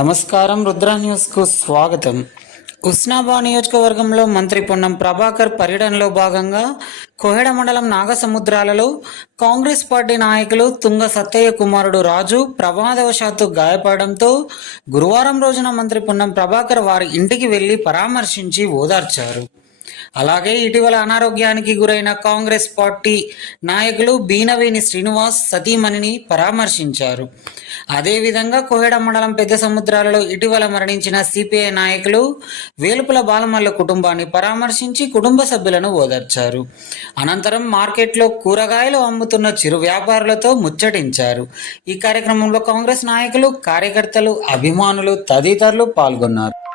నమస్కారం. రుద్ర న్యూస్కు స్వాగతం. ఉస్నాబాద్ నియోజకవర్గంలో మంత్రి పొన్నం ప్రభాకర్ పర్యటనలో భాగంగా కోహెడ మండలం నాగసముద్రాలలో కాంగ్రెస్ పార్టీ నాయకులు తుంగ సత్తయ్య కుమారుడు రాజు ప్రమాదవశాత్తు గాయపడడంతో గురువారం రోజున మంత్రి పొన్నం ప్రభాకర్ వారి ఇంటికి వెళ్లి పరామర్శించి ఓదార్చారు. అలాగే ఇటీవల అనారోగ్యానికి గురైన కాంగ్రెస్ పార్టీ నాయకులు బీనవేని శ్రీనివాస్ సతీమణిని పరామర్శించారు. అదేవిధంగా కోహెడ మండలం పెద్ద సముద్రాలలో ఇటీవల మరణించిన సిపిఐ నాయకులు వేలుపుల బాలమల్ల కుటుంబాన్ని పరామర్శించి కుటుంబ సభ్యులను ఓదార్చారు. అనంతరం మార్కెట్లో కూరగాయలు అమ్ముతున్న చిరు వ్యాపారులతో ముచ్చటించారు. ఈ కార్యక్రమంలో కాంగ్రెస్ నాయకులు, కార్యకర్తలు, అభిమానులు తదితరులు పాల్గొన్నారు.